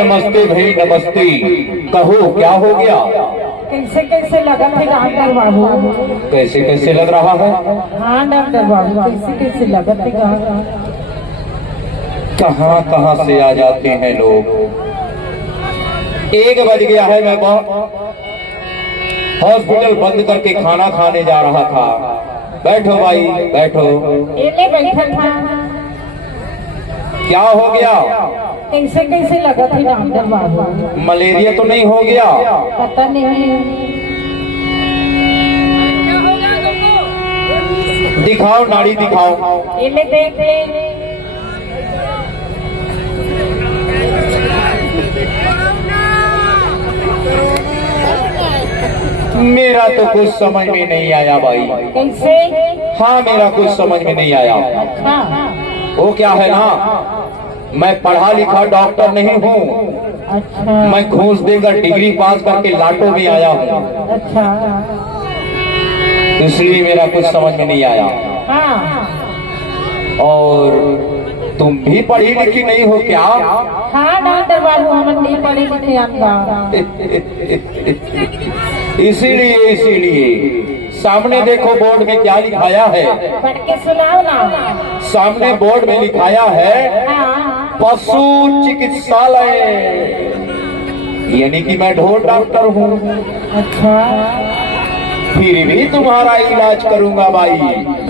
नमस्ते भाई नमस्ते। कहो क्या हो गया? कैसे कैसे लगा थे डॉक्टर बाबू? कैसे कैसे लग रहा है? हाँ डॉक्टर बाबू, कैसे कैसे लगा थे? कहाँ कहाँ से आ जाते हैं लोग। 1 बज गया है, मैं हॉस्पिटल बंद करके खाना खाने जा रहा था। बैठो भाई बैठो। एले बैठा था। क्या हो गया? कैसे कैसे लगा थे डॉक्टर बाबू? मलेरिया तो नहीं हो गया? पता नहीं। दिखाओ नाड़ी दिखाओ। एले देख ले। मेरा तो कुछ समझ में नहीं आया भाई। कैसे? हाँ मेरा कुछ समझ में नहीं आया। हाँ। वो क्या है ना, मैं पढ़ा लिखा डॉक्टर नहीं हूँ। अच्छा। मैं घूस देकर डिग्री पास करके लाटो में आया हूँ। अच्छा। इसलिए मेरा कुछ समझ में नहीं आया। हाँ। और तुम भी पढ़ी लिखी नहीं हो क्या? हाँ डॉक्टर बाबू, हम नहीं पढ़े लिखे आपका। इसीलिए सामने देखो बोर्ड में क्या लिखाया है। पढ़ के सुनाओ ना। सामने बोर्ड में लिखाया है हाँ। पशु चिकित्सालय, यानी कि मैं ढोर डॉक्टर हूँ। अच्छा। फिर भी तुम्हारा इलाज करूंगा भाई,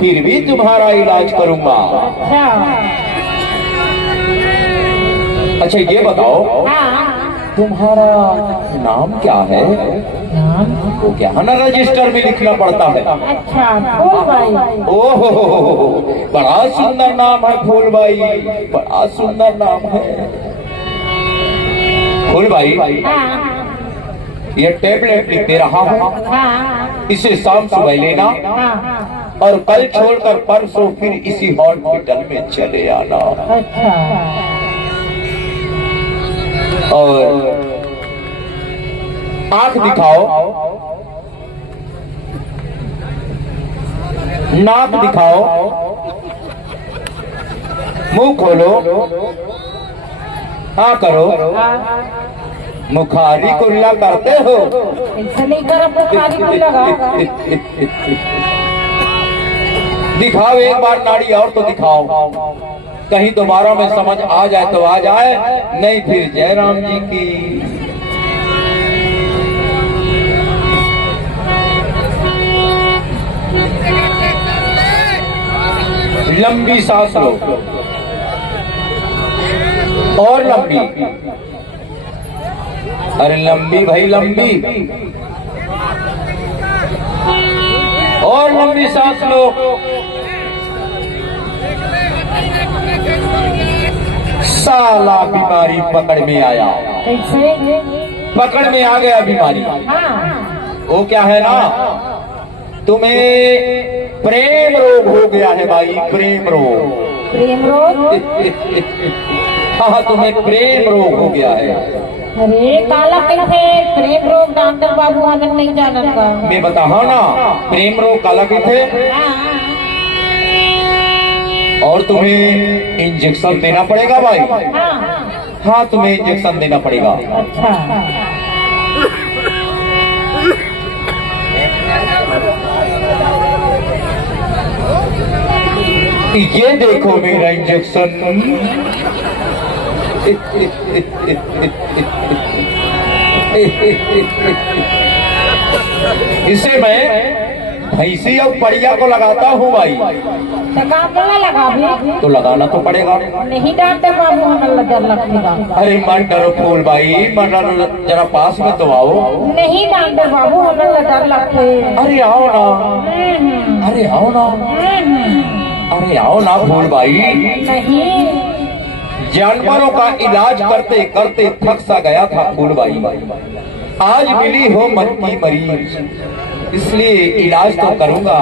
फिर भी तुम्हारा इलाज करूंगा। अच्छा ये बताओ, हाँ। तुम्हारा नाम क्या है? नाम? वो क्या है ना, रजिस्टर में लिखना पड़ता है। अच्छा फूल भाई। ओहो, बड़ा सुंदर नाम है फूल भाई, बड़ा सुंदर नाम है फूल भाई। हाँ। ये टेबलेट लिख दे रहा हूँ, हाँ। इसे शाम सुबह लेना हाँ। और कल छोड़कर परसों फिर इसी हॉस्पिटल में चले आना। अच्छा। और आंख दिखाओ, नाक दिखाओ, मुंह खोलो, हाँ करो। मुखारी कुल्ला करते हो? ऐसा नहीं कर, बुखारी को लगा। दिखाओ एक बार नाड़ी और तो दिखाओ, कहीं दोबारा में समझ आ जाए तो आ जाए, नहीं फिर जयराम जी की। लंबी सांस लो और लंबी, अरे लंबी भाई लंबी, और लंबी सांस लो। साला बीमारी पकड़ में आया। कैसे? पकड़ में आ गया बीमारी। हाँ। वो क्या है ना, तुम्हें प्रेम रोग हो गया है भाई, प्रेम रोग। प्रेम रोग? हाँ तुम्हें प्रेम रोग हो गया है। अरे काला कैसे प्रेम रोग डॉक्टर बाबू अगर नहीं जानता? मैं बताओ ना, प्रेम रोग काला कैसे। हाँ। और तुम्हें इंजेक्शन देना पड़ेगा भाई। हाँ। हाँ तुम्हें इंजेक्शन देना पड़ेगा। अच्छा। ये देखो मेरा इंजेक्शन। इसे मैं भैंसी और परिया को लगाता हूँ भाई। लगा भी तो लगाना तो पड़ेगा। नहीं डॉक्टर बाबू, हमें डर लगेगा। अरे मत डरो फूल भाई, मत डरो, जरा पास में तो आओ। नहीं डॉक्टर बाबू, हमें डर लगते। अरे आओ ना, अरे आओ ना, अरे आओ ना फूल भाई। नहीं। जानवरों का इलाज करते करते थक सा गया था फूल भाई। आज मिली हो मन की मरीज, इसलिए इलाज तो करूंगा।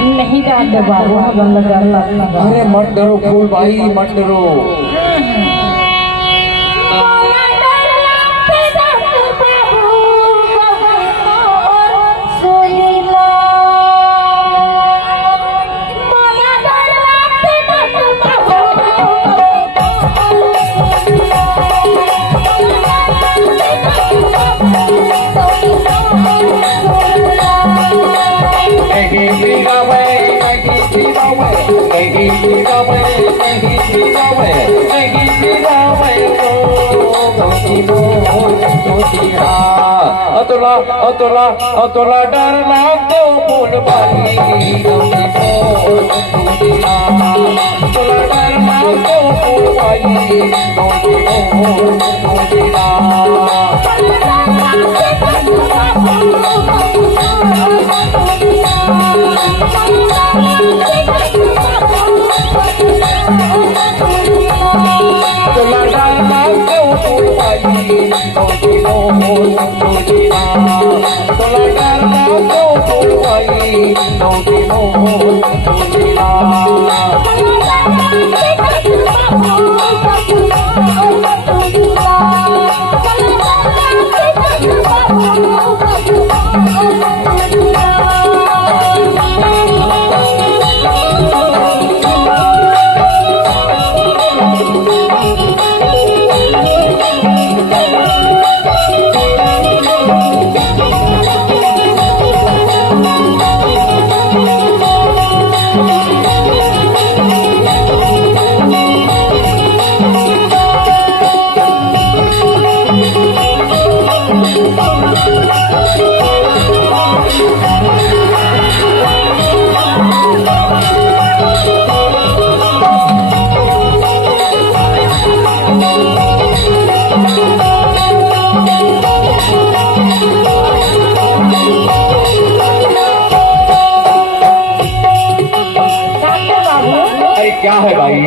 नहीं डॉक्टर बाबू, हमें डर लगता। अरे मत डरो फूल भाई, मत डरो। Thank you. चिरावे नहीं चिरावे नहीं चिरावे नहीं चिरावे नहीं चिरावे अतुला अतुला अतुला डर लागतो फूल बाई अतुला डर लागतो फूल बाई क्या है भाई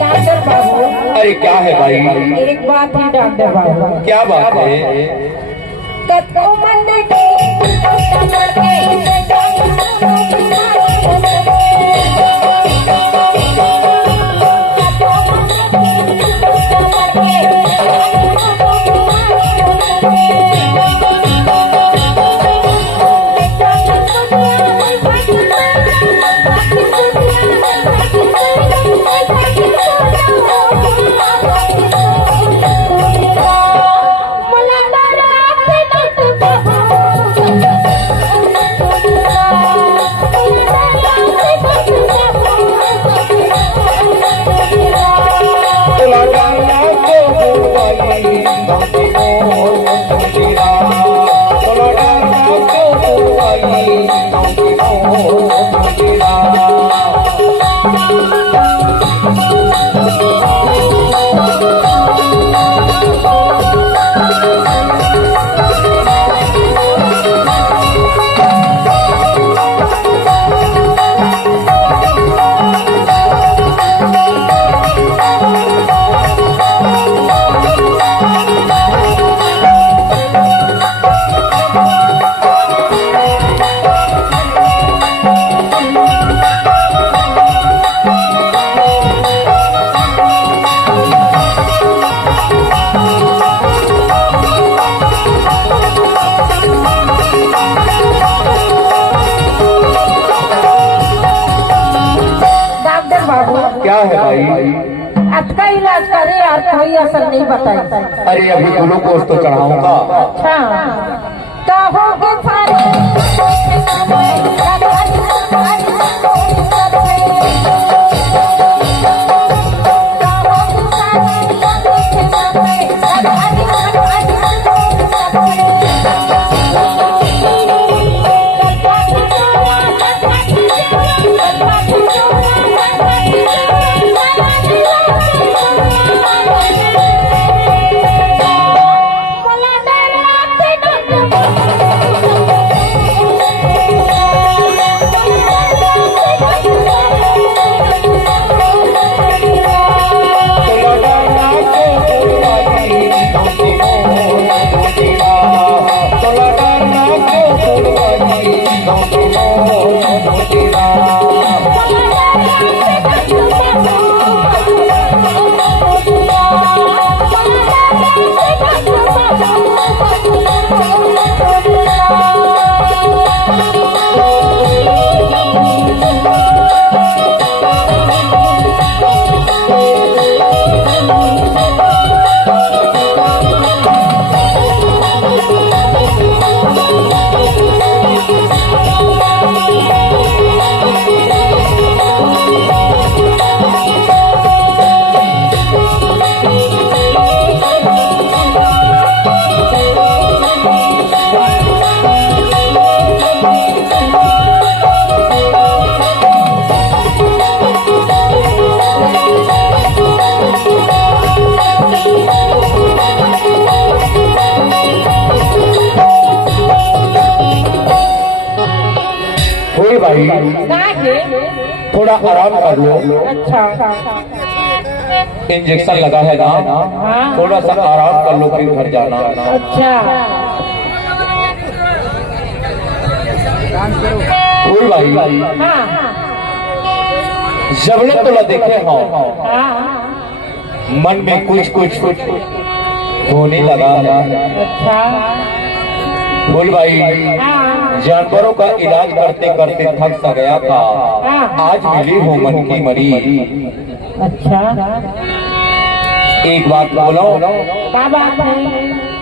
अरे क्या है भाई? एक बात है डॉक्टर बाबू। क्या बात है? इलाज करे यार, कोई असर नहीं बताई। अरे अभी ग्लूकोज तो चढ़ाऊंगा। अच्छा कहोगे भाई थोड़ा आराम कर लो। अच्छा इंजेक्शन लगा है ना, थोड़ा सा आराम कर लो फिर घर जाना। अच्छा कोई भाई जबले तो देखे हो मन में कुछ कुछ होने लगा है। अच्छा बोल भाई जानवरों का इलाज करते करते थक सा गया था, आज मिली हो मन की मरीज। अच्छा एक बात बोलो, क्या बात है?